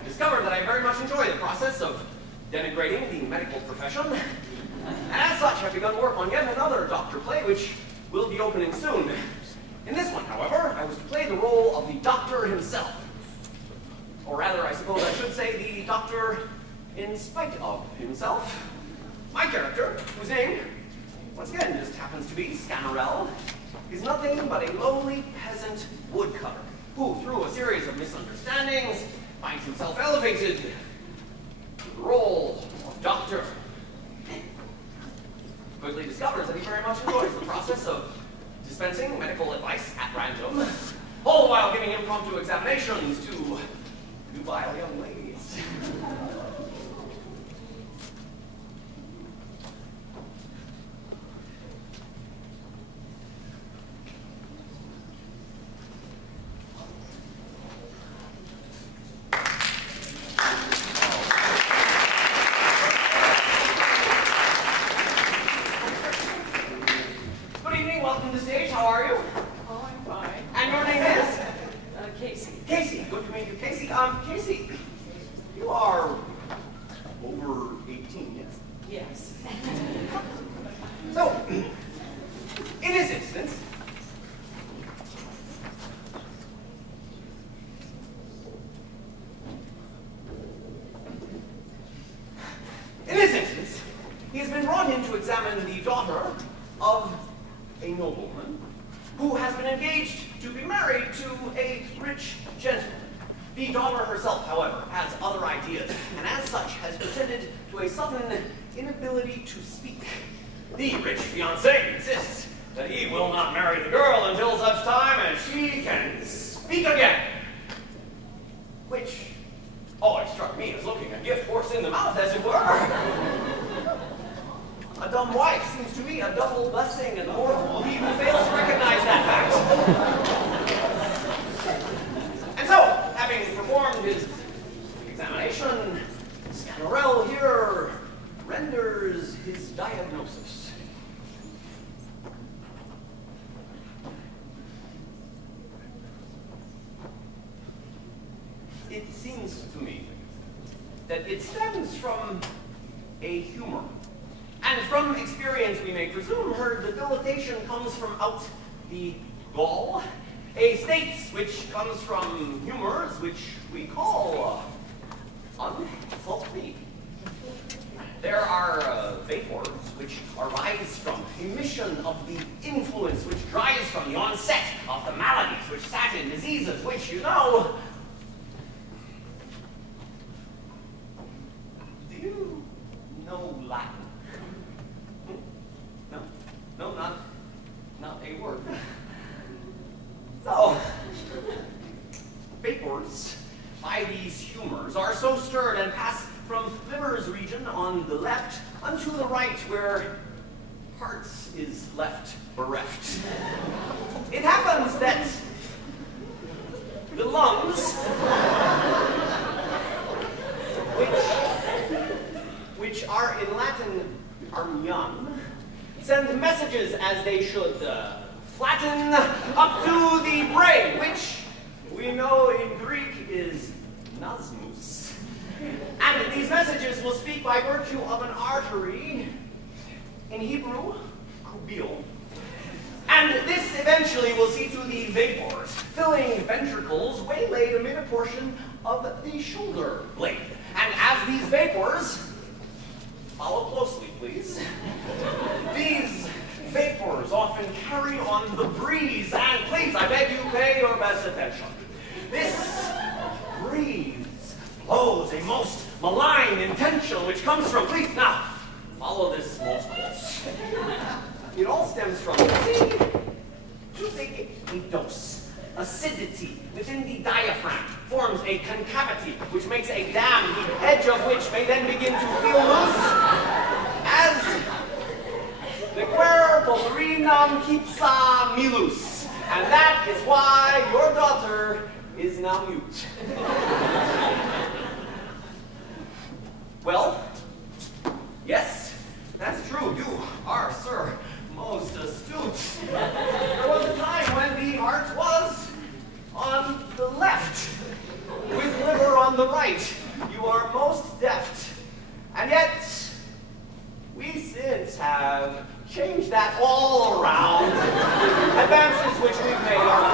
I've discovered that I very much enjoy the process of denigrating the medical profession. And as such, I've begun work on yet another doctor play, which will be opening soon. In this one, however, I was to play the role of the doctor himself. Or rather, I suppose I should say the doctor in spite of himself. My character, whose name, once again, just happens to be Scamarel, is nothing but a lowly peasant woodcutter who, through a series of misunderstandings, finds himself elevated to the role of doctor. Quickly discovers that he very much enjoys the process of dispensing medical advice at random, all the while giving impromptu examinations to nubile young ladies. Casey, you are over 18, yes? Yes. So, in this instance, he has been brought in to examine the daughter of a nobleman who has been engaged to be married to a rich gentleman. The daughter herself, however, has other ideas, and as such has presented to a sudden inability to speak. The rich fiancé insists that he will not marry the girl until such time as she can speak again. Which always struck me as looking a gift horse in the mouth, as it were. A dumb wife seems to me a double blessing, and the more he who fails to recognize that fact. And so, having performed his examination, Scamarel here renders his diagnosis. It seems to me that it stems from a humor. And from experience, we may presume her debilitation comes from out the gall, a state which comes from humors which we call unhealthy. There are vapors which arise from emission of the influence which drives from the onset of the maladies which sat in diseases which, you know. Do you know Latin? No, not a word. So, vapors by these humors are so stirred and pass from liver's region on the left unto the right, where hearts is left bereft. It happens that the lungs, which are in Latin armian, send messages as they should flatten up to the brain, which we know in Greek is nasmus. And these messages will speak by virtue of an artery, in Hebrew, kubil. And this eventually will see to the vapors, filling ventricles waylaid amid a portion of the shoulder blade. And as these vapors, follow closely, please. These vapors often carry on the breeze, and please, I beg you, pay your best attention. This breeze blows a most malign intention which comes from, please, now, follow this most close. It all stems from, see, toothache, a dose. Acidity within the diaphragm forms a concavity, which makes a dam, the edge of which may then begin to feel loose, as liquer pulverinum kipsa milus. And that is why your daughter is now mute. Well, yes, that's true. You are, sir, most astute. There was a time when the heart was on the left, with liver on the the right. You are most deft. And yet, we since have changed that all around. Advances which we've made are